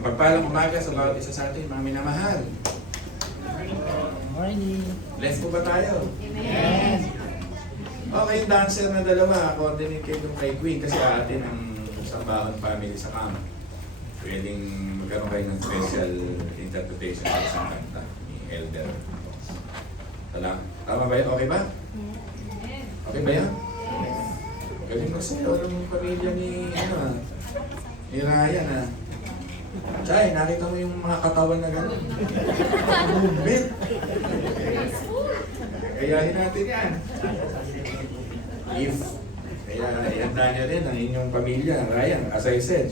Mapagpalang umaga sa bawat isa sa atin, mga minamahal. Morning. Blessed po ba tayo? Yes. Okay, yung dancer na dalawa, coordinate kayo doon kay Queen kasi atin ang Sambahon family sa camp. Pwedeng magkaroon kayo ng special interpretation sa isang kanta ni Elder. Tama ba yan? Okay ba? Okay ba yan? Galing kasi ng pamilya ni Ryan ha. Chay, nakita mo yung mga katawan na gano'n. Movement. Kayahin natin yan. Kaya ihanda nyo rin ang inyong pamilya, Ryan, as I said,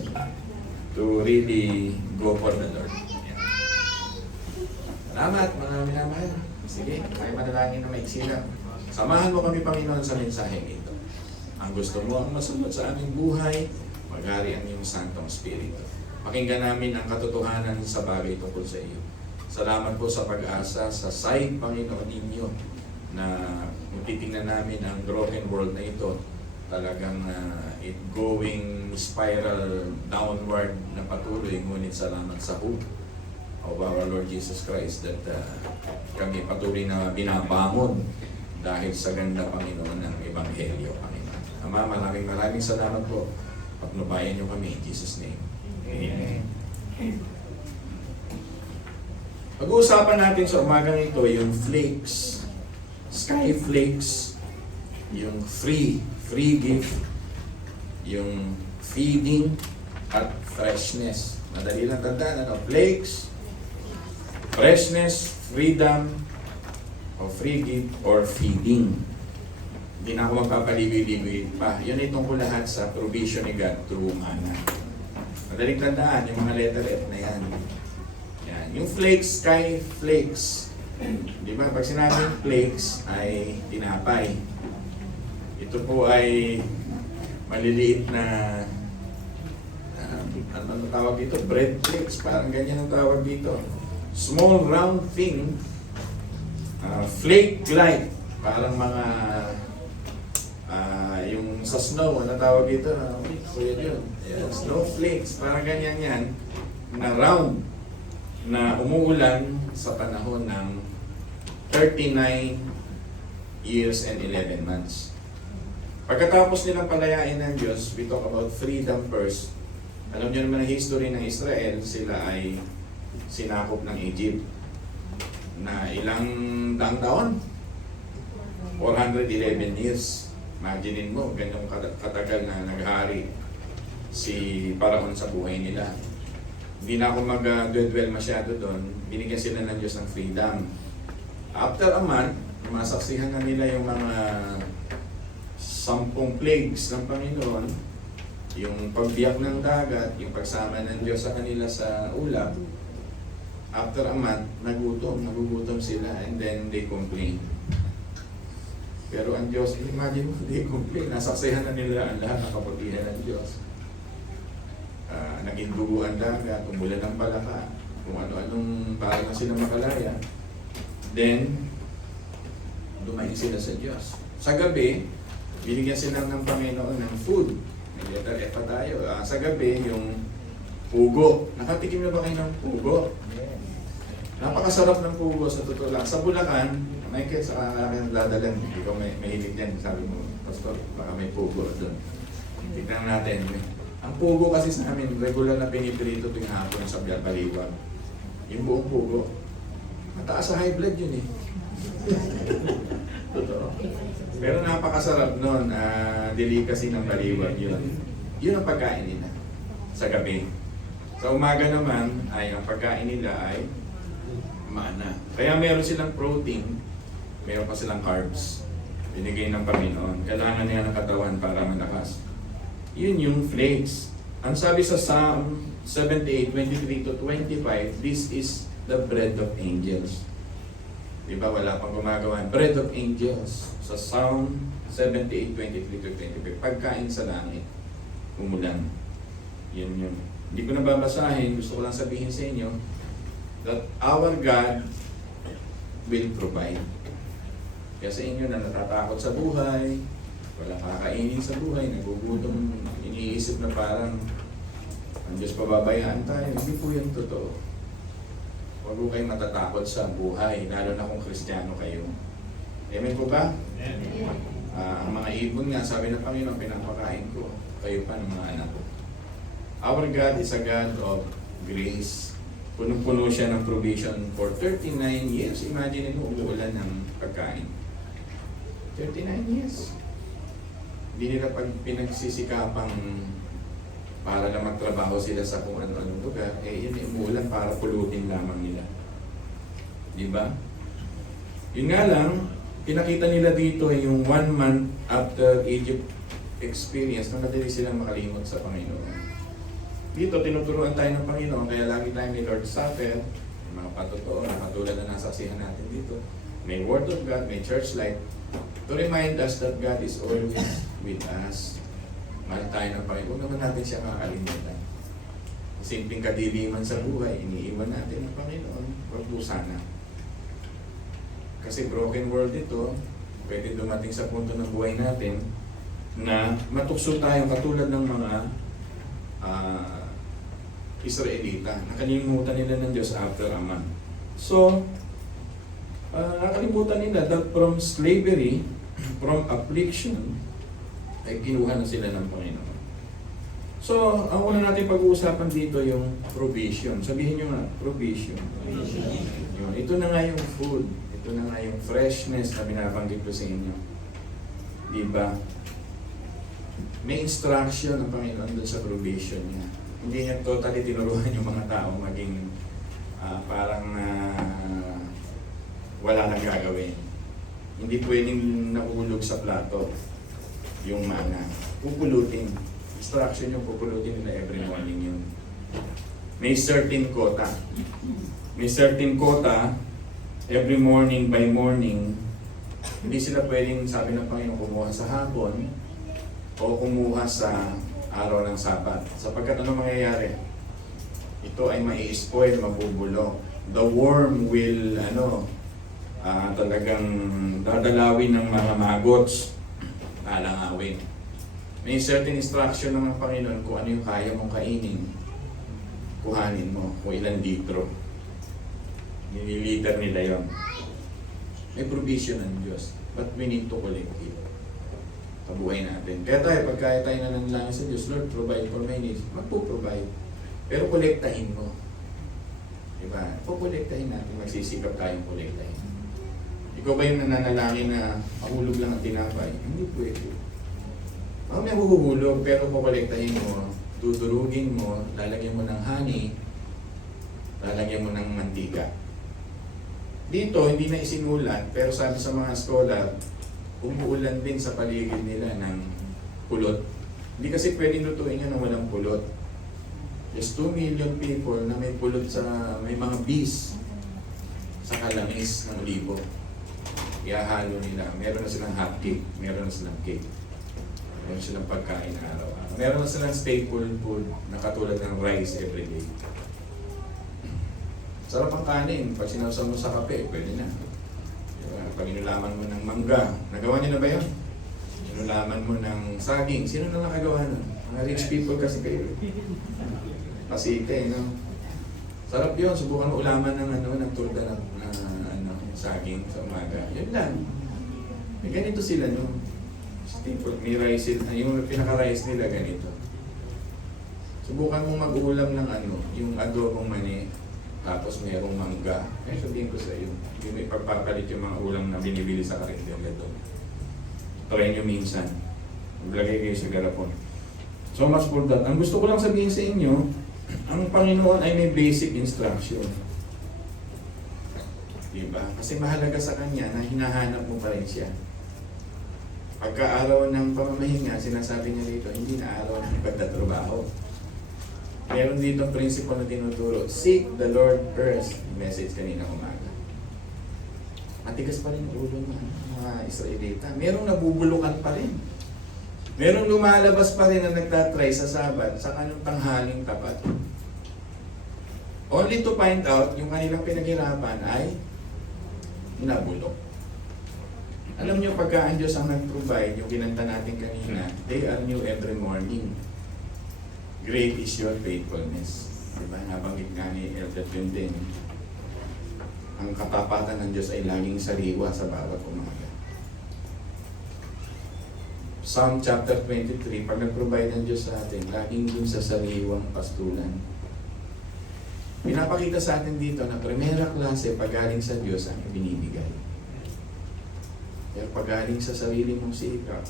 to really go for the Lord. Yan. Salamat mga minamahal. Sige, tayo manalangin na maiksi lang. Samahan mo kami, Panginoon, sa mensaheng ito. Ang gusto mo ang masunod sa aming buhay, mag-ari ang iyong Santong Espiritu. Pakinggan namin ang katotohanan sa bagay tungkol sa iyo. Salamat po sa pag-asa, sa side, Panginoon ninyo, na titingnan namin ang broken world na ito, talagang it going spiral downward na patuloy, ngunit salamat sa hope of our Lord Jesus Christ that kami patuloy na binabangon dahil sa ganda, Panginoon, ng Ebanghelyo, Panginoon. Ama, maraming salamat po. Patnubayan niyo kami in Jesus' name. Amen. Pag-uusapan natin sa umagang ito yung flakes, sky flakes, yung free gift, yung feeding, at freshness. Madali lang tandaan, flakes, freshness, freedom, o free gift, or feeding. Hindi na ako magpapaliwi-liwi pa. Yun ay tungkol lahat sa provision ni God through mana. Madaling tandaan, yung mga letter F na yan. Yan. Yung flakes, sky flakes. Di ba? Pag sinabing flakes ay tinapay. Ito po ay maliliit na ano ang tawag dito? Bread flakes. Parang ganyan ang tawag dito. Small round thing. Flake-like. Parang mga yung sa snow, ano tawag dito? So yun. Yeah, snowflakes. Parang ganyan yan. Na round. Na umuulan sa panahon ng 39 years and 11 months. Pagkatapos nilang palayain ng Diyos, we talk about freedom first. Alam niyo naman ang history ng Israel, sila ay sinakop ng Egypt na ilang daang taon? 411 years. Imaginin mo, ganyang katagal na naghari si Paraon sa buhay nila. Hindi na ako mag-dwell masyado doon. Binigyan sila ng Diyos ng freedom. After a month, masaksihan na nila yung mga 10 plagues ng Panginoon, yung pagbiyak ng dagat, yung pagsama ng Diyos sa kanila sa ulap. After a month, nagugutom sila, and then they complain. Pero ang Diyos, imagine mo, they complain. Nasaksihan na nila ang lahat ng kaputihan ng Diyos. Naging dugo ang dagat, umulan ng palaka, kung ano-anong para na sila makalaya. Then, dumating sila sa Diyos. Sa gabi, binigyan sila ng Panginoon ng food. May letter F pa tayo. Sa gabi, yung pugo. Nakatikim na ba kayo ng pugo? Napakasarap ng pugo sa totoo lang. Sa Bulacan, may kids sa akin dadalan. Hindi ko mahilig yan. Sabi mo, Pastor, baka may pugo doon. Tignan natin. Ang pugo kasi sa amin, regular na piniprito tuwing hapon sa baliwag. Yung buong pugo. Mataas sa high blood yun eh. Totoo. Pero napakasarap nun. Delicacy ng baliwag yun. Yun ang pagkain nila sa gabi. Sa umaga naman, ay ang pagkain nila ay mana. Kaya meron silang protein, meron pa silang carbs. Binigay ng Panginoon. Kailangan niya ng katawan para malakas. Yun yung flakes. Ang sabi sa Psalm 78, 23 to 25, this is the bread of angels. Di ba wala pang gumagawa? Bread of angels. Sa Psalm 78, 23 to 25. Pagkain sa langit. Umulan. Yun yun. Hindi ko na babasahin. Gusto ko lang sabihin sa inyo that our God will provide. Kaya sa inyo na natatakot sa buhay, wala kakainin sa buhay, nagugutom, iniisip na parang Ang Diyos pababayaan tayo. Hindi po yan totoo. Huwag po kayong matatakot sa buhay, lalo na kung Kristiyano kayo. Amen po ba? Ang mga ibon nga, sabi ng Panginoon, pinapakain ko. Kayo pa ng mga anak ko. Our God is a God of grace. Punong-puno siya ng provision for 39 years. Imagine mo, umuulan ng pagkain. 39 years. Hindi nila pag pinagsisikapang para na magtrabaho sila sa kung ano-anong lugar, yun yung umuulan para pulutin lamang nila. Di ba? Yun nga lang, pinakita nila dito yung 1 month after Egypt experience na madali silang makalimot sa Panginoon. Dito, tinuturuan tayo ng Panginoon, kaya lagi tayo may Lord's Supper, mga patotoo na katulad na nasaksihan natin dito. May Word of God, may church life, to remind us that God is always with us. Mahal tayo ng Panginoon. Huwag naman natin siya makakalimutan. Simpleng kadiliman sa buhay, iniiwan natin ng Panginoon. Huwag po sana. Kasi broken world ito, pwede dumating sa punto ng buhay natin na matukso tayo katulad ng mga Israelita. Nakalimutan nila ng Diyos after a month. So, nakalimutan nila that from slavery, from affliction, ay kinuha na sila ng Panginoon. So, ang una natin pag-uusapan dito yung provision. Sabihin nyo nga, provision. Yun. Ito na nga yung food. Ito na nga yung freshness na binabanggit ko sa inyo. Diba? May instruction ng Panginoon doon sa provision niya. Hindi niya totally tinuruan yung mga tao maging parang wala nang gagawin. Hindi pwedeng nahulog sa plato yung mana. Pupulutin. Instruction yung pupulutin nila every morning yun. May certain quota. May certain quota every morning by morning. Hindi sila pwedeng, sabi ng Panginoon, kumuha sa hapon o kumuha sa araw ng Sabat. Sapagkat ano mangyayari? Ito ay mai-spoil, mabubulok. The worm will, talagang dadalawin ng mga magots. Alangawin. May certain instruction ng Panginoon kung ano yung kaya mong kainin. Kuhanin mo kung ilang litro. Nililiter nila yon. May provision ng Diyos. But we need to collect it. Sa buhay natin. Kaya tayo, pagkaya tayo na nanalangin sa Diyos, Lord, provide for my needs. Magpo-provide. Pero kolektahin mo. Diba? Pukolektahin natin. Magsisikap tayong kolektahin. Ikaw ba yung nananalangin na mahulog lang ang tinapay? Hindi pwede. May mahuhulog, pero kukolektahin mo, tuturugin mo, lalagyan mo ng honey, lalagyan mo ng mantika. Dito, hindi na isinulat, pero sabi sa mga scholar, umuulan din sa paligid nila ng pulot. Hindi kasi pwedeng lutuin yan ng walang pulot. There's 2 million people na may pulot may mga bees sa kalangis ng olibo. Ihahalo nila. Meron na silang hot cake, meron na silang cake. Meron silang pagkain araw-araw. Meron na silang staple food na katulad ng rice everyday. Sarap ang kanin. Pag sinawsaw mo sa kape, pwede na. Diba? Pag inulaman mo ng mangga, nagawa niyo na ba yun? Inulaman mo ng saging. Sino na nakagawa nun? Mga rich people kasi kayo. Pasite, no? Sarap yun. Subukan mo ulaman ng turda na saging sa umaga. Yun lang. May ganito sila, no? May rice, yung pinaka-rice nila ganito. Subukan mong mag-ulam ng yung adobong mani, tapos mayroong mangga. Kaya sabihin ko sa iyo, hindi may pagpapalit yung mga ulam na binibili sa karindel doon. Try nyo minsan. Maglagay kayo sa garapon. So much for that. Ang gusto ko lang sabihin sa inyo, ang Panginoon ay may basic instruction. Diba? Kasi mahalaga sa Kanya na hinahanap mo pa rin siya. Pagka araw ng pamamahinga, sinasabi niya dito, hindi na araw ng pagtatrabaho. Meron dito ang principle na tinuturo, seek the Lord first. Message kanina umaga. Matigas pa rin ang ulo ng mga Israelita. Merong nabubulukan pa rin. Merong lumalabas pa rin na nagtatry sa Sabat sa kanyang tanghaling tapat. Only to find out, yung kanilang pinaghirapan ay nabulok. Alam nyo, pagka ang Diyos ang nag-provide, yung kinanta natin kanina, they are new every morning. Great is your faithfulness. Diba? Nabanggit nga ni Elder Jun din, ang katapatan ng Diyos ay laging sariwa sa bawat umaga. Psalm chapter 23, pag nag-provide ng Diyos sa atin, laging dun sa sariwang pastulan. Pinapakita sa atin dito na primera klase pagaling sa Diyos ang ibinibigay. Pero pagaling sa sarili mong sikap,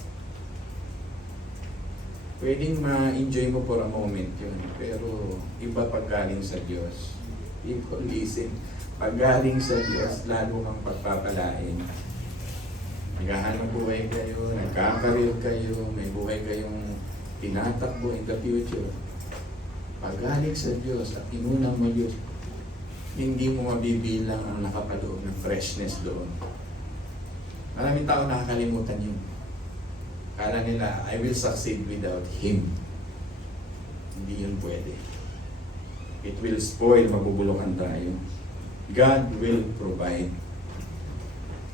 pwedeng ma-enjoy mo for a moment yun. Pero iba pagaling sa Diyos. People listen. Pagaling sa Diyos, lalo kang pagpapalain. Naghahanap buhay kayo, nagkakareer kayo, may buhay kayong tinatakbo in the future. Pagaling sa Diyos at inunang mo Diyos, hindi mo mabibilang ang nakapaloob ng freshness doon. Maraming tao nakakalimutan yun. Kala nila, I will succeed without Him. Hindi yun pwede. It will spoil, mabubulukan tayo. God will provide.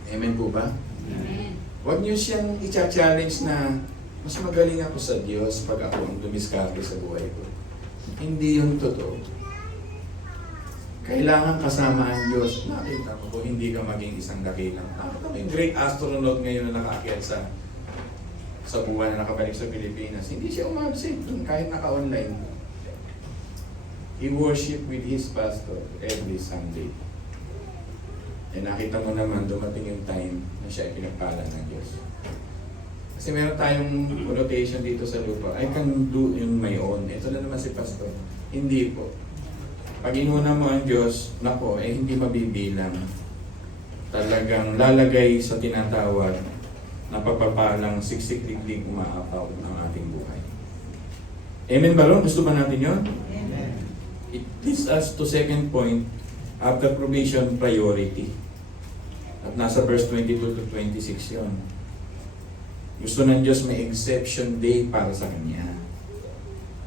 Amen po ba? Amen. Huwag niyo siyang i-challenge na mas magaling ako sa Diyos pag ako ang dumiskarte sa buhay ko. Hindi yun totoo. Kailangan kasama ang Diyos. Nakita mo kung hindi ka maging isang dakilang. Nakita mo yung great astronaut ngayon na nakaakyat sa buwan na nakabalik sa Pilipinas. Hindi siya umabsent kahit naka-online. He worship with his pastor every Sunday. E nakita mo naman, dumating yung time na siya ay pinagpala ng Diyos. Kasi meron tayong connotation dito sa lupa, I can do in my own. Ito na naman si pastor. Hindi po. Pag inuna mo ang Diyos, nako, hindi mabibilang. Talagang lalagay sa tinatawag na pagpapalang siksik-liglig umaapaw ng ating buhay. Amen ba ron? Gusto ba natin yun? Amen. It leads us to second point, after probation, priority. At nasa verse 22 to 26 yun. Gusto ng Diyos may exception day para sa Kanya.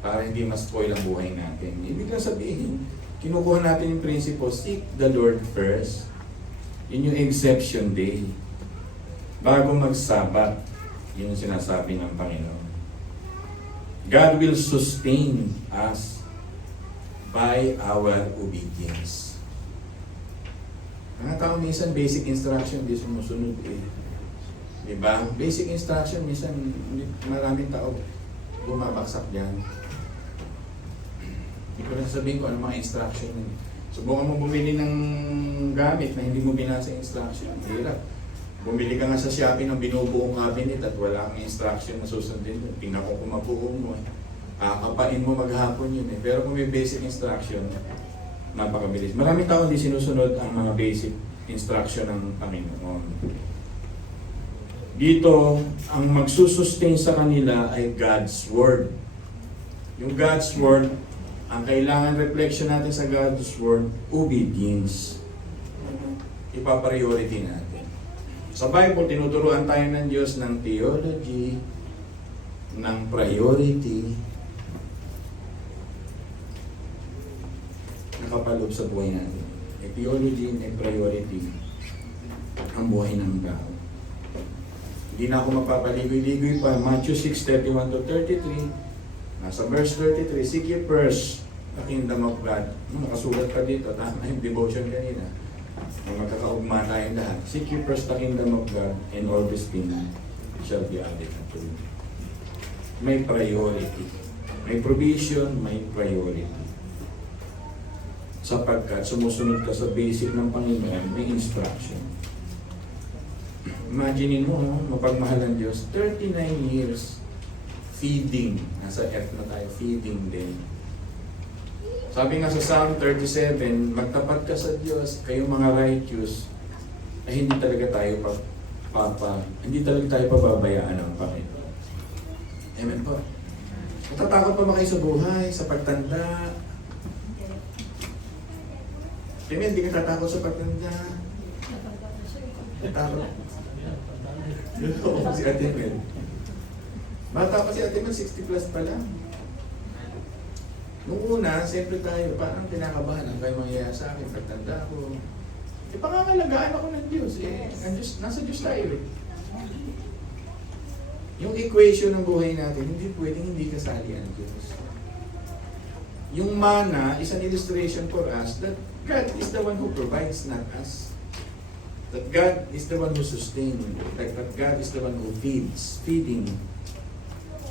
Para hindi ma-spoil ang buhay natin. Ibig lang sabihin, kinukuha natin yung principle, seek the Lord first. Yun yung exception day. Bago mag-Sabat, yun yung sinasabi ng Panginoon. God will sustain us by our obedience. Mga tao minsan basic instruction di sumusunod eh. Diba? Basic instruction minsan maraming tao bumabaksak dyan. Hindi ko na sabihin ko ano mga instruction. Subukan mo bumili ng gamit na hindi mo binasa yung instruction. Hirap. Bumili ka nga sa Shopee ng binubuong cabinet at wala kang instruction na susundin. Tingnan ko kung mabuo mo eh. Kakapain mo maghapon yun eh. Pero kung may basic instruction, napakabilis. Maraming tao hindi sinusunod ang mga basic instruction ng Panginoon. Dito, ang magsusustain sa kanila ay God's Word. Yung God's Word, ang kailangan reflection natin sa God's Word, obedience. Ipapriority natin. Sa Bible, tinuturuan tayo ng Diyos ng theology, ng priority, nakapaloob sa buhay natin. May theology, may priority ang buhay ng tao. Hindi na ako magpapaligoy-ligoy pa. Matthew 6:31 to 33. Nasa verse 33, seek ye first the kingdom of God. Nakasulat pa dito, tama yung devotion kanina. Magkakaugma tayong lahat. Seek ye first the kingdom of God and all these things shall be added unto you. May priority. May provision, may priority. Sapagkat sumusunod ka sa basic ng Panginoon, may instruction. Imaginin mo, mapagmahal ng Diyos, 39 years feeding. Nasa earth na tayo, feeding din. Sabi nga sa Psalm 37, magtapat ka sa Diyos, kayong mga righteous, ay hindi talaga tayo hindi talaga tayo pababayaan ng Panginoon. Amen po. Natatakot pa ba kayo sa buhay, sa pagtanda? Amen, hindi ka tatakot sa pagtanda. Tatakot. Oo, si Ate Mel. Bata pa si Ate Mel, 60 plus pa lang. Nung una, siyempre tayo, parang kinakabahan ang kayo mangyayari sa akin, pagtanda ko. Pangangalagaan ako ng Diyos. Nasa Diyos tayo eh. Yung equation ng buhay natin, hindi pwedeng hindi kasali ang Diyos. Yung mana is an illustration for us that God is the one who provides, not us. That God is the one who sustains. That God is the one who feeds. Feeding.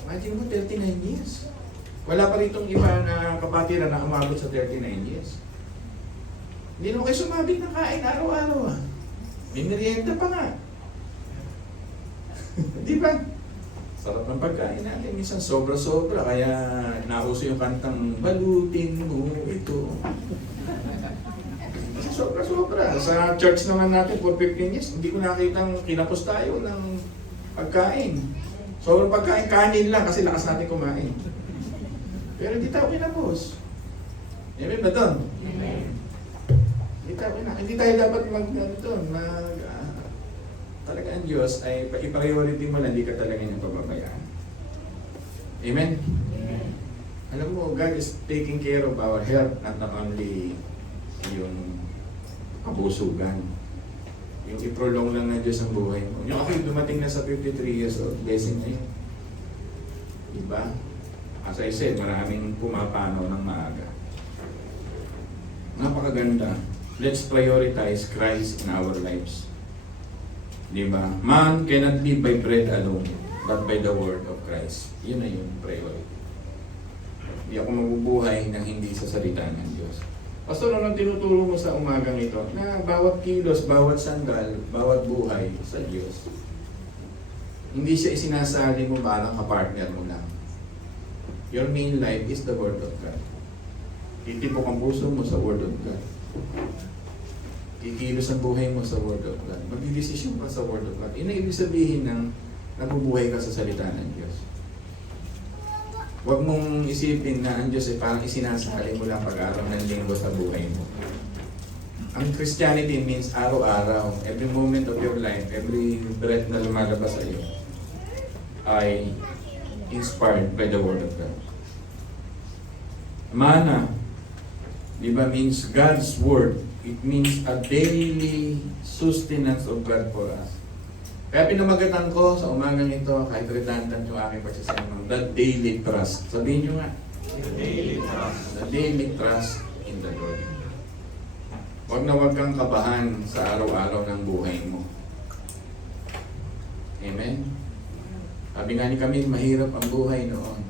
Imagine mo, 39 years. Wala pa ritong iba na kapatiran na umabot sa 39 years. Hindi naman kayo sumabit ng kain araw-araw. May merienda pa nga. Di ba? Sarap ng pagkain natin. Minsan sobra-sobra. Kaya nauso yung kantang balutin mo ito. Kasi sobra-sobra. Sa church naman natin for 15 years, hindi ko nakitang kinapos tayo ng pagkain. Sobrang pagkain, kanin lang kasi lakas natin kumain. Pero hindi tayo kinapos. Amen ba doon? Amen. Hindi tayo dapat talaga ang Diyos ay i-priority mo na hindi ka talaga niyang pababayaan. Amen? Amen? Alam mo, God is taking care of our health, not only yung kabusugan. Yung i-prolong lang ng Diyos ang buhay mo. Yung ako dumating na sa 53 years old, blessing na yun. Diba? As I said, maraming pumapanaw ng maaga. Napakaganda. Let's prioritize Christ in our lives. Diba? Man cannot live by bread alone, but by the word of Christ. Yun na yung priority. Hindi ako mabubuhay nang hindi sa salita ng Diyos. Pastor, anong tinuturo mo sa umagang ito? Na bawat kilos, bawat sandal, bawat buhay sa Diyos. Hindi siya isinasali mo parang kapartner mo lang. Your main life is the Word of God. Titipok ang puso mo sa Word of God. Kikilos ang buhay mo sa Word of God. Magdidesisyon ka sa Word of God. Yun ang ibig sabihin ng nabubuhay ka sa salita ng Diyos. Huwag mong isipin na ang Diyos ay parang isinasali mo lang pag-araw ng linggo sa buhay mo. Ang Christianity means araw-araw, every moment of your life, every breath na lumalabas sa iyo ay inspired by the Word of God. Mana, di ba, means God's Word. It means a daily sustenance of God for us. Kaya pinamagatan ko sa umagang ito, kahit redundant yung aking pagsasabi, the daily trust. Sabihin nyo nga. The daily trust. The daily trust in the Lord. Huwag na huwag kang kabahan sa araw-araw ng buhay mo. Amen? Sabi nga ni Camille, mahirap ang buhay noon.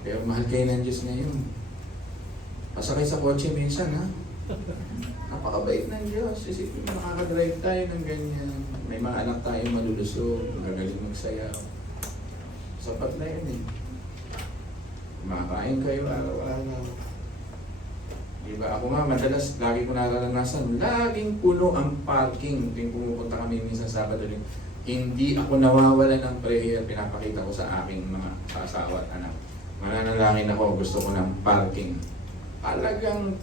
Pero mahal kayo ng Diyos ngayon. Pasakay sa kotse minsan, ha? Napakabait ng Diyos. Isipin mo, nakakadrive tayo ng ganyan. May mga anak tayo malulusog, magagaling magsayaw. Sapat na yun eh. Kumakain kayo araw-araw. Diba? Ako nga, madalas, lagi ko nararanasan, laging puno ang parking. Tuwing pumupunta kami minsan Sabado din. Hindi ako nawawala ng prayer, pinapakita ko sa aking mga asawa at anak. Mananalangin ako, gusto ko ng parking. Talagang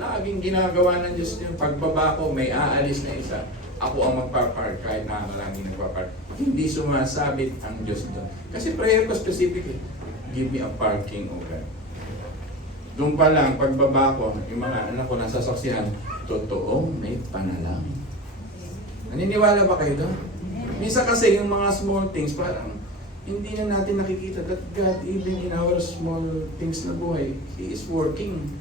laging ginagawa ng Diyos yung pagbaba ko, may aalis na isa. Ako ang magpapark kahit na maraming nagpapark. Hindi sumasabit ang Diyos doon. Kasi prayer ko specific eh. Give me a parking, O God. Doon pa lang, pagbaba ko, yung mga anak ko nasa saksihan, totoong may panalangin. Naniniwala ba kayo doon? Minsan kasi yung mga small things, parang hindi na natin nakikita that God, even in our small things na buhay, He is working.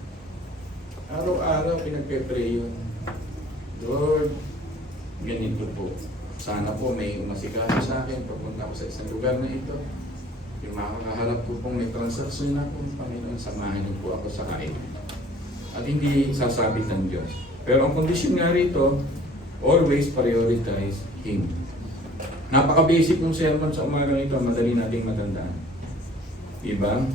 Araw-araw pinagpe-pray yun. Lord, ganito po. Sana po may umasikado sa akin, papunta ko sa isang lugar na ito. Yung makakaharap ko pong may transaksyon na po, Panginoon, samahan niyo po ako sa kain. At hindi sasabit ng Diyos. Pero ang kondisyon nga rito, always prioritize Him. Napaka-basic ng sermon sa umagang ito, madali nating matandaan. Diba?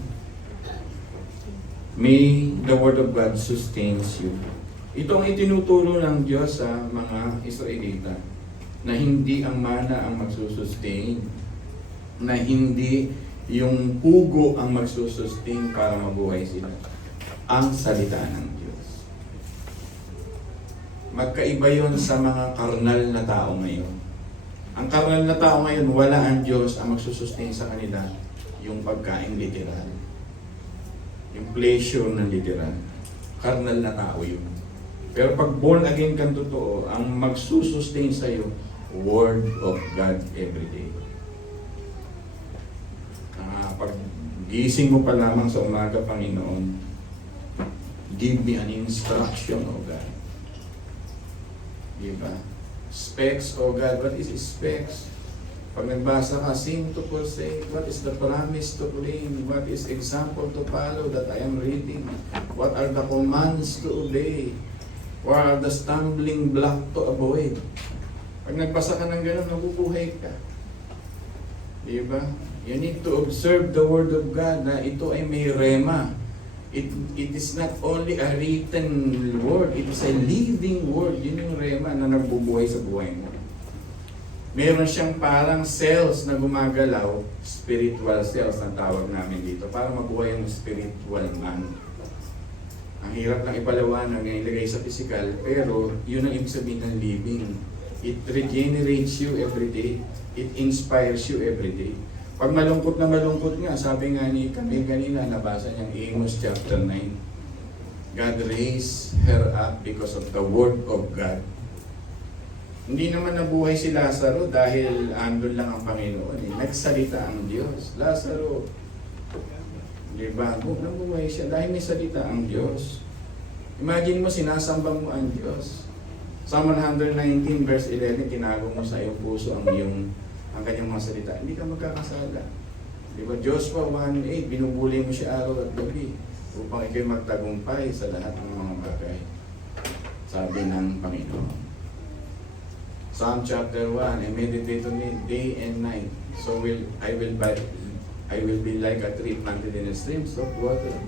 May the Word of God sustains you. Ito ang itinuturo ng Diyos sa mga Israelita, na hindi ang mana ang magsusustain, na hindi yung pugo ang magsusustain para mabuhay sila. Ang salita ng Diyos. Magkaiba yon sa mga karnal na tao ngayon. Ang karnal na tao ngayon, wala ang Diyos ang magsusustain sa kanila yung pagkain literal. Yung pleasure na literal. Karnal na tao yun. Pero pag born again kang totoo, ang magsusustain sa iyo, Word of God every day. Pag gising mo pa lamang sa umaga, Panginoon, Give me an instruction, O God. Diba? Specs, O God. What is specs? Pag nagbasa ka, sing to forsake, what is the promise to claim? What is example to follow that I am reading? What are the commands to obey? What are the stumbling block to avoid? Pag nagbasa ka ng gano'n, mabubuhay ka. Diba? You need to observe the Word of God na ito ay may rema. It is not only a written word, it is a living word. Yun yung rema na nagbubuhay sa buhay mo. Meron siyang parang cells na gumagalaw, spiritual cells ang tawag namin dito, para mabuhay yung spiritual man. Ang hirap lang ipaliwanag na ilagay sa physical, pero yun ang ibig sabihin ng living. It regenerates you every day. It inspires you every day. Pag malungkot na malungkot nga, sabi nga ni kami kanina, nabasa niyang Amos chapter 9. God raised her up because of the word of God. Hindi naman nabuhay si Lazaro dahil andun lang ang Panginoon. Nagsalita ang Diyos. Lazaro, di ba? Nabuhay siya dahil may salita ang Diyos. Imagine mo, sinasamba mo ang Diyos. Psalm 119 verse 11, tinago mo sa iyong puso ang kanyang mga salita. Hindi ka magkakasala. Di ba? Joshua 1:8, binubuli mo siya araw at gabi upang ikaw magtagumpay sa lahat ng mga bagay. Sabi ng Panginoon. Psalm chapter 1, I meditate on it day and night. So I will be like a tree planted in a streams of water,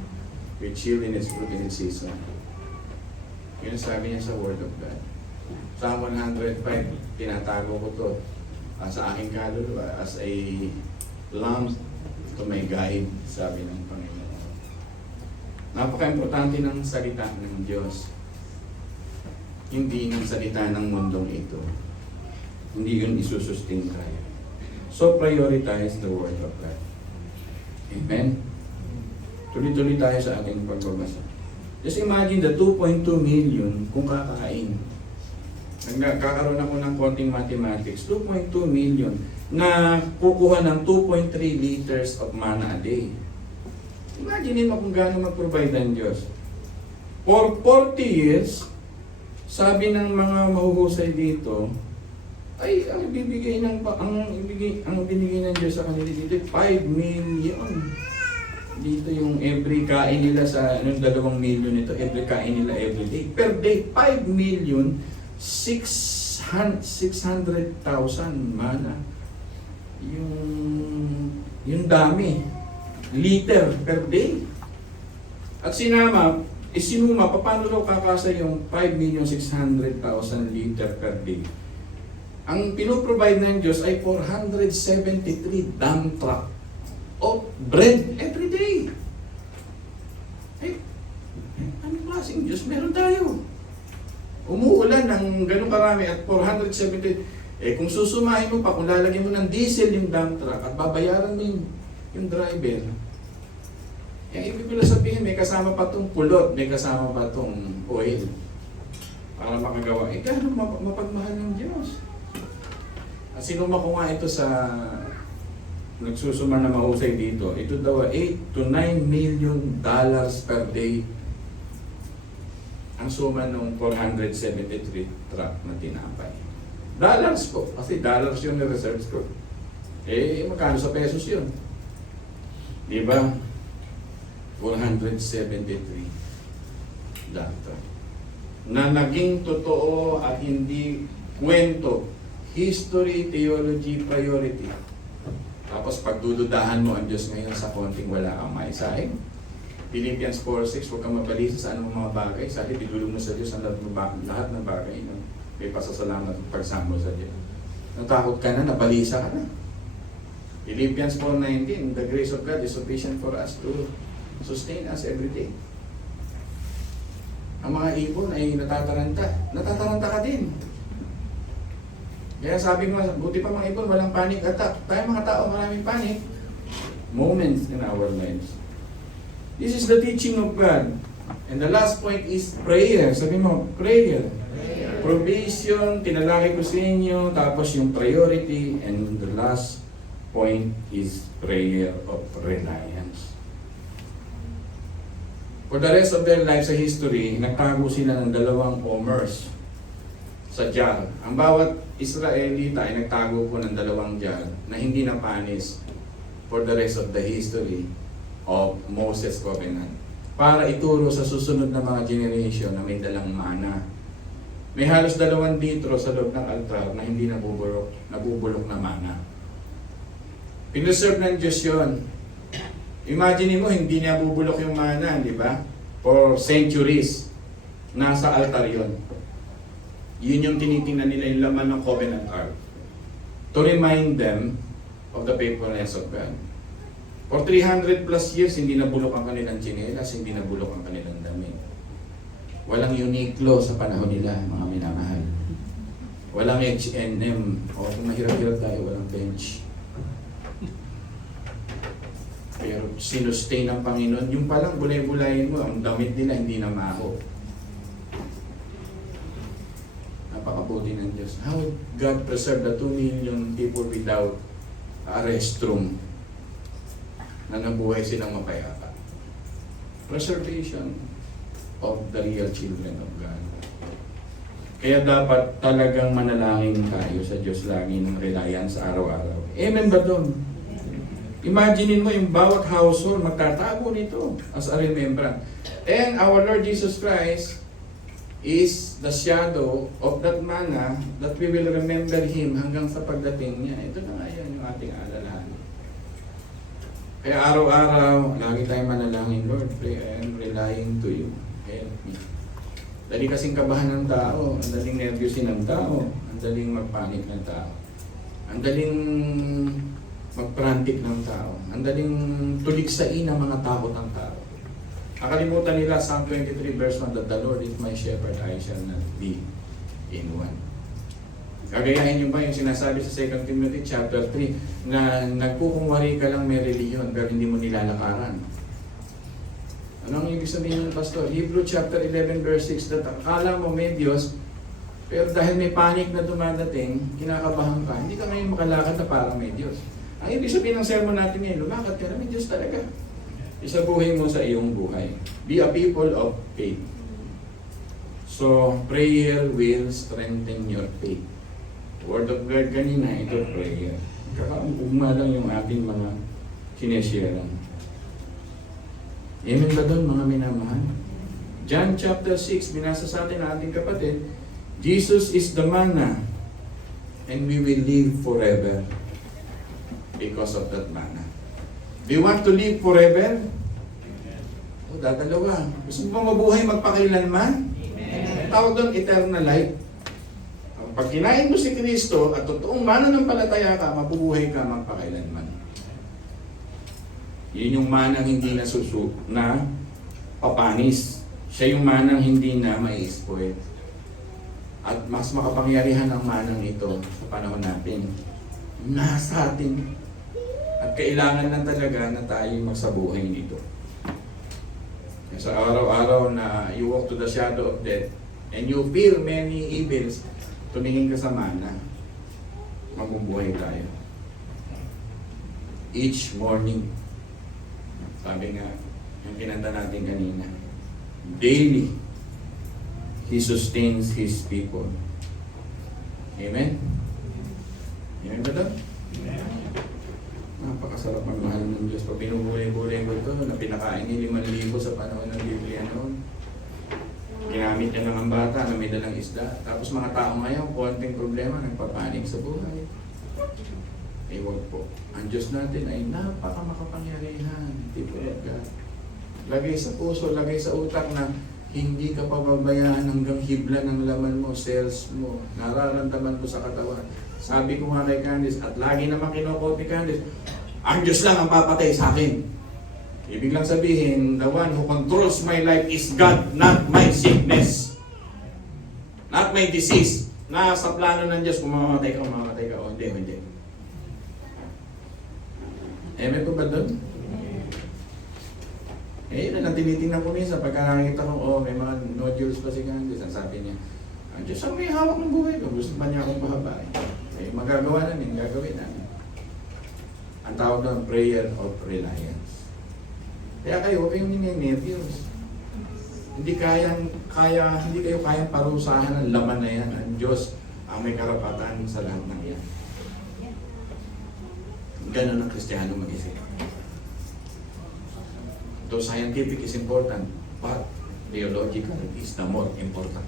with yield in its fruit in its season. Yun sabi niya sa Word of God. Psalm 105, tinatago ko to sa aking kaluluwa as a lamp to my guide, sabi ng Panginoon. Napaka-importante ng salita ng Diyos. Hindi ng salita ng mundong ito. Hindi yun isusustain tayo. So prioritize the Word of God. Amen? Tuloy-tuloy tayo sa ating pagbabasa. Just imagine the 2.2 million kung kakain. Nagkakaroon ako ng konting mathematics. 2.2 million na kukuha ng 2.3 liters of manna a day. Imagine mo kung gaano mag-provide ang Diyos. For 40 years, sabi ng mga mahuhusay dito, ay ang binigay ng Diyos sa kanila dito 5 million. Dito yung every kain nila sa 2 million nito, every kain nila every day. Per day 5 million 600,000 mana. Yung dami liter per day. At sinuma, paano daw kakasa yung 5,600,000 liter per day? Ang pinoprovide ng Diyos ay 473 dump truck of bread every day. Anong klaseng Diyos meron tayo? Umuulan ng ganun karami at 470. Kung susumahin mo pa, kung lalagyan mo ng diesel yung dump truck at babayaran mo yung driver, ibig ko sabihin, may kasama pa itong pulot, may kasama pa itong oil para makagawa. Gano'n mapagmahal ng Diyos. At sinuma ko nga ito sa nagsusuma na mahusay dito. Ito daw 8 to 9 million dollars per day ang suma ng 473 truck na tinapay. Dollars po, kasi dollars yung reserves ko. Magkano sa pesos yun? Diba? 473 doctor. Na naging totoo at hindi kwento. History, theology, priority. Tapos pagdududahan mo ang Diyos ngayon sa konting wala kang maisahin. Philippians 4:6, huwag kang mabalisa sa anong mga bagay. Sabi, idulong mo sa Diyos ang lahat ng bagay. No? May pasasalamat at pagsamo sa Diyos. Natakot ka na, nabalisa ka na. Philippians 4:19, the grace of God is sufficient for us to sustain us every day. Ang mga ibon ay natataranta. Natataranta ka din. Kaya sabi mo, buti pa mga ibon, walang panic attack. Tayo mga tao, maraming panic. Moments in our lives. This is the teaching of God. And the last point is prayer. Sabi mo, prayer. Provision, tinalaki ko sa inyo, tapos yung priority, and the last point is prayer of reliance. For the rest of their life sa history, nagtago sila ng dalawang omers sa jar. Ang bawat Israelita ay nagtago po ng dalawang jar na hindi napanis for the rest of the history of Moses Covenant. Para ituro sa susunod na mga generation na may dalang mana. May halos 2 litro sa loob ng altar na hindi nabubulok na mana. Pinuserve ng Diyos yun. Imagine mo, hindi niya bubulok yung mana, di ba? For centuries. Nasa altar yun. Yun yung tinitingnan nila yung laman ng covenant ark. To remind them of the faithfulness of God. For 300 plus years, hindi nabulok ang kanilang tsinelas, hindi nabulok ang kanilang damit. Walang Uniqlo sa panahon nila, mga minamahal. Walang H&M. O kung mahirap-hirap tayo, walang bench. Pero sinustain ng Panginoon, yung palang bulay-bulayin mo, ang damit nila hindi na maho. Napakabuti ng Diyos. How would God preserve the 2 million people without a restroom na nabuhay silang mapayapa? Preservation of the real children of God. Kaya dapat talagang manalangin tayo sa Diyos lagi ng reliance araw-araw. Amen ba doon? Imaginin mo yung bawat household magtatago nito as a remembrance. And our Lord Jesus Christ is the shadow of that manna that we will remember Him hanggang sa pagdating niya. Ito na nga yan yung ating alalahan. Kaya araw-araw, lagi tayong manalangin, Lord, pray, I am relying to you. Help me. Dali kasing kabahan ng tao, ang daling nervyusin ng tao, ang daling magpanik ng tao, ang daling magprantik ng tao, ang daling tuligsain ng mga takot ng tao. Nakalimutan nila Psalm 23 verse 1 that the Lord is my shepherd, I shall not be in want. Gagayahin nyo ba yung sinasabi sa 2 Timothy chapter 3 na nagkukunwari ka lang may reliyon pero hindi mo nilalakaran? Anong ibig sabihin ng pastor? Hebrew chapter 11 verse 6 that akala mo may Diyos pero dahil may panic na dumadating, kinakabahan ka, hindi ka ngayon makalakad na parang may Diyos. Ang ibig sabihin ng sermon natin ngayon, lumakad ka na, may Diyos talaga. Isabuhin mo sa iyong buhay. Be a people of faith. So, prayer will strengthen your faith. Word of God kanina, ito prayer. Kakaugma lang yung ating mga sineshare. Amen ba doon mga minamahal? John chapter 6, binasa sa atin ang ating kapatid, Jesus is the manna and we will live forever because of that manna. Do you want to live forever? O, dadalawa. Gusto mo mabuhay magpakailanman? Amen. Tawag doon eternal life. Pag kinain mo si Kristo at totoong mananampalataya ka, mabubuhay ka magpakailanman. Yun yung manang hindi na papanis. Siya yung manang hindi na mai-spoil. At mas makapangyarihan ang manang ito sa panahon natin. Nasa atin. At kailangan lang talaga na tayo magsabuhay nito. Sa araw-araw na you walk to the shadow of death and you feel many evils, tumingin ka sa mana, mabubuhay tayo. Each morning, sabi nga, yung kinanta natin kanina, daily, He sustains His people. Amen? Amen ba ito? Napakasarap magmahal ng Diyos. Pag pinubuhay-buhay ko ito, na pinakain niya 5,000 sa panahon ng Biblia noon. Ginamit niya lang ang bata na may dalang isda. Tapos mga tao ngayon, konting problema, nagpapanik sa buhay. Eh wag po. Ang Diyos natin ay napakamakapangyarihan. People of God. Lagay sa puso, lagay sa utak na hindi ka pababayaan hanggang hibla ng laman mo, cells mo, nararamdaman ko sa katawan. Sabi ko nga kay Candice, at lagi naman kinukote Candice, ang Diyos lang ang papatay sa akin. Ibig lang sabihin, the one who controls my life is God, not my sickness. Not my disease. Nasa plano ng Diyos, kung mamamatay ka, o hindi. Amen po ba doon? Eh, yun na lang tinitingnan ko minsan, pagka nakikita ko, may mga nodules pa si Candice, ang sabi niya, ang Diyos ang may hawak ng buhay ko, gusto pa niya akong pahabain. Eh, magagawa namin, gagawin namin. Ang tawag doon, prayer of reliance. Kaya kayo, huwag kayong nininervyos. Hindi kayo kayang parusahan ng laman na yan. Ang Diyos ang may karapatan sa lahat ng yan. Ganun ang Kristiyano mag-isip. Though scientific is important, but theological is the more important.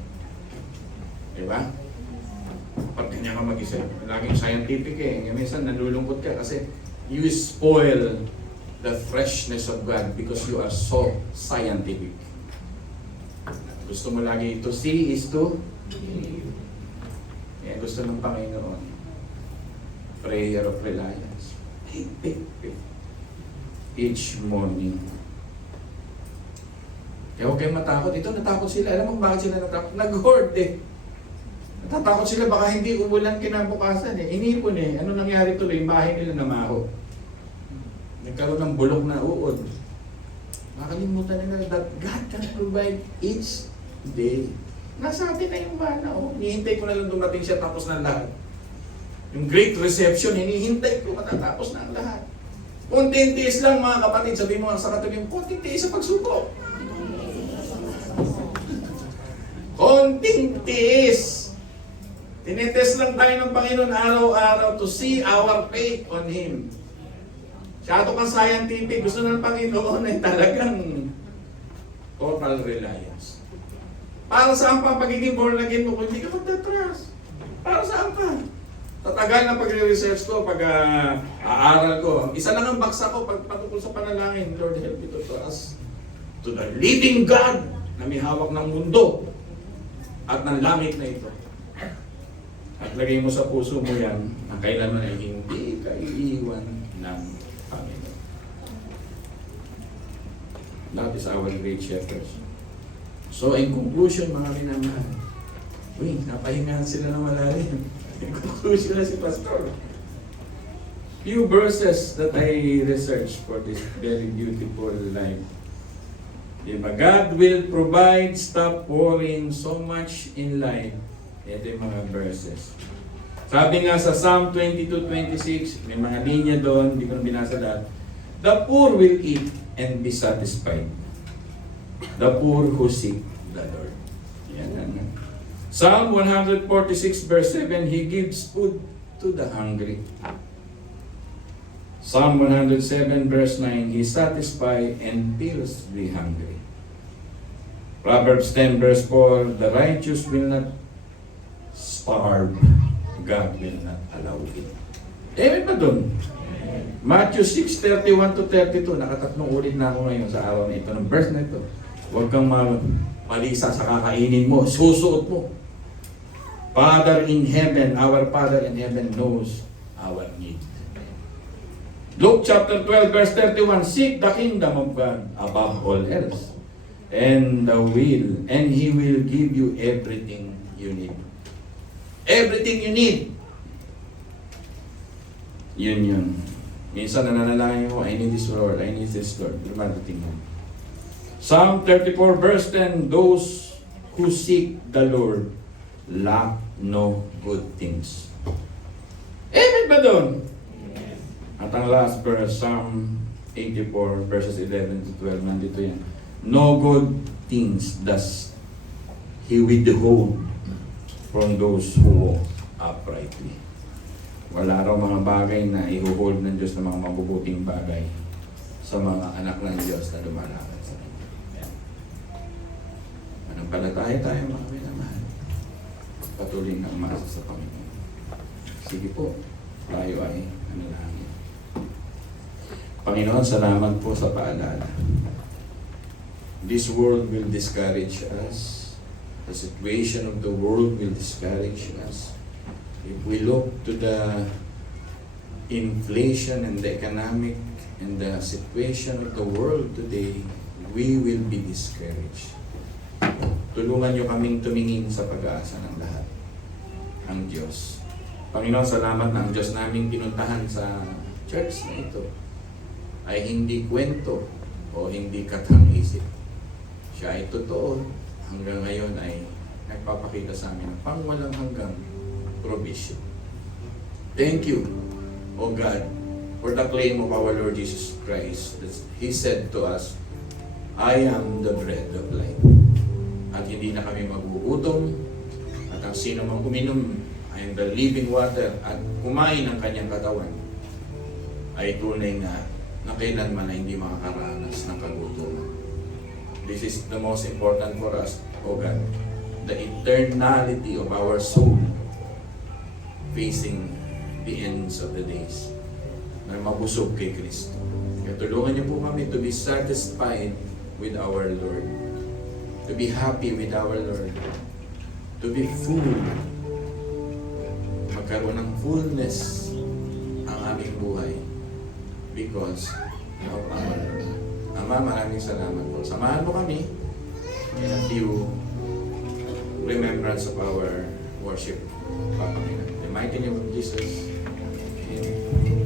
Diba? Pag kanya ka mag-isip, laging scientific eh. Minsan nalulungkot ka kasi you spoil the freshness of God because you are so scientific. Gusto mo lagi to see is to believe. Yan gusto ng Panginoon. Prayer of reliance. Each morning. Kaya huwag kayong matakot. Ito, natakot sila. Alam mo bakit sila natakot? Nag-hoard eh. Natatakot sila baka hindi umulan kinabukasan eh. Inipon eh. Ano nangyari tuloy? Yung bahay nila namaho. Nagkaroon ng bulok na uod. Makalimutan nila that God can provide each day. Nasa atin na yung mana. Oh. Hinihintay ko na lang dumating siya tapos na lahat. Yung great reception, hinihintay ko matatapos na ang lahat. Konting tiis lang mga kapatid. Sabihin mo sa katabi mo, konting tiis sa pagsubok. Konting tiis. Tinitest lang tayo ng Panginoon araw-araw to see our faith on Him. Siyado kang scientific, gusto ng Panginoon ay talagang total reliance. Para saan pa pagiging born again mo kung hindi ka magtatrust? Para saan pa? Tatagal na pag-research ko, pag-aaral ko. Isa lang ang baksa ko patungkol sa panalangin. Lord, help me to trust to the living God na may hawak ng mundo at ng langit na ito. At lagay mo sa puso mo yan na kailanman ay hindi ka iiwan ng Panginoon. That is our great shepherd. So in conclusion mga minamahal, napahinga sila ng malalim. In conclusion na si Pastor. Few verses that I researched for this very beautiful life. Diba? God will provide, stop worrying so much in life. Ito yung mga verses. Sabi nga sa Psalm 22:26, may mga linya doon, hindi ko na binasa lahat. The poor will eat and be satisfied. The poor who seek the Lord. Yan. Psalm 146 verse 7, He gives food to the hungry. Psalm 107 verse 9, He satisfies and fills the hungry. Proverbs 10 verse 4, The righteous will not starve. God will not allow it. Amen ba dun? Matthew 6:31-32, nakatatlong ulit na ako ngayon sa araw na ito, ng verse na ito. Huwag kang malisa sa kakainin mo, susuot mo. Father in heaven, our Father in heaven knows our need. Luke chapter 12 verse 31, Seek the kingdom of God above all else, and He will give you everything you need. Everything you need. Yun. Minsan nananalangin mo, I need this Lord, I need this Lord. Lumadating mo. Psalm 34 verse 10, Those who seek the Lord lack no good things. Amen ba doon? At ang last verse, Psalm 84 verses 11-12, nandito yan. No good things does He withhold from those who walk uprightly. Wala raw mga bagay na i-hold ng Diyos na mga mabubuting bagay sa mga anak ng Diyos na lumalakad sa Kanya. Yan. Manampalataya tayo mga minamahal. Patuloy na umasa sa Panginoon. Sige po, tayo ay manalangin. Panginoon, salamat po sa paalala. This world will discourage us. The situation of the world will discourage us. If we look to the inflation and the economic and the situation of the world today, we will be discouraged. Tulungan niyo kaming tumingin sa pag-asa ng lahat, ang Diyos. Panginoon, salamat na ang Diyos naming pinuntahan sa church na ito ay hindi kwento o hindi kathang-isip. Siya ay totoo. Hanggang ngayon ay nagpapakita sa amin ng pangwalang hanggang provision. Thank you, O God, for the claim of our Lord Jesus Christ that He said to us, I am the bread of life. at hindi na kami magugutom, at ang sino mang uminom ay the living water at kumain ng kanyang katawan ay tunay na kailanman na hindi makakaranas ng kagutuman. This is the most important for us, O God. The eternality of our soul facing the ends of the days. Na mabusog kay Kristo. Kaya tulungan niyo po kami to be satisfied with our Lord. To be happy with our Lord. To be full. Magkaroon ng fullness ang aming buhay because of our Lord. Ama, maraming salamat po. Samahan mo kami in a few remembrance of our worship. Papanginoon. In the mighty name of Jesus. Amen.